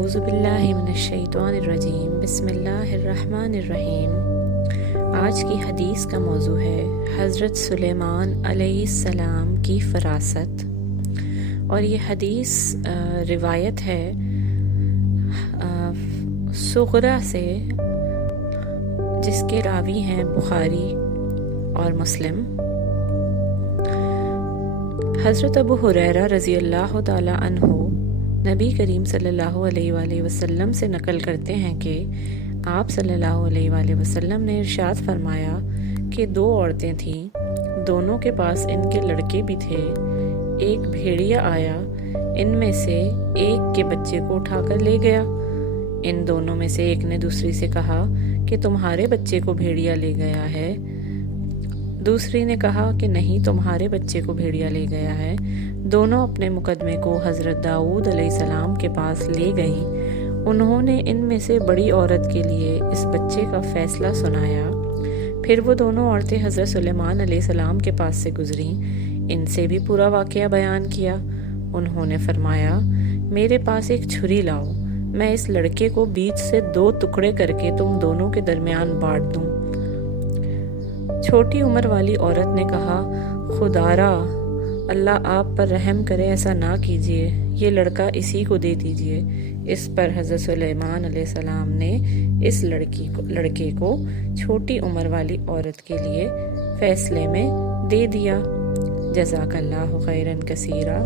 اعوذ باللہ من الشیطان الرجیم بسم اللہ الرحمن الرحیم۔ آج کی حدیث کا موضوع ہے حضرت سلیمان علیہ السلام کی فراست، اور یہ حدیث روایت ہے صغرا سے، جس کے راوی ہیں بخاری اور مسلم۔ حضرت ابو ہریرہ رضی اللہ تعالی عنہ نبی کریم صلی اللہ علیہ وآلہ وسلم سے نقل کرتے ہیں کہ آپ صلی اللہ علیہ وآلہ وسلم نے ارشاد فرمایا کہ 2 عورتیں تھیں، دونوں کے پاس ان کے لڑکے بھی تھے۔ ایک بھیڑیا آیا، ان میں سے ایک کے بچے کو اٹھا کر لے گیا۔ ان دونوں میں سے ایک نے دوسری سے کہا کہ تمہارے بچے کو بھیڑیا لے گیا ہے۔ دوسری نے کہا کہ نہیں، تمہارے بچے کو بھیڑیا لے گیا ہے۔ دونوں اپنے مقدمے کو حضرت داؤد علیہ السلام کے پاس لے گئیں۔ انہوں نے ان میں سے بڑی عورت کے لیے اس بچے کا فیصلہ سنایا۔ پھر وہ دونوں عورتیں حضرت سلیمان علیہ السلام کے پاس سے گزریں، ان سے بھی پورا واقعہ بیان کیا۔ انہوں نے فرمایا، میرے پاس ایک چھری لاؤ، میں اس لڑکے کو بیچ سے 2 ٹکڑے کر کے تم دونوں کے درمیان بانٹ دوں۔ چھوٹی عمر والی عورت نے کہا، خدارا، اللہ آپ پر رحم کرے، ایسا نہ کیجیے، یہ لڑکا اسی کو دے دیجیے۔ اس پر حضرت سلیمان علیہ السلام نے اس لڑکے کو چھوٹی عمر والی عورت کے لیے فیصلے میں دے دیا۔ جزاک اللہ خیرا کثیرا۔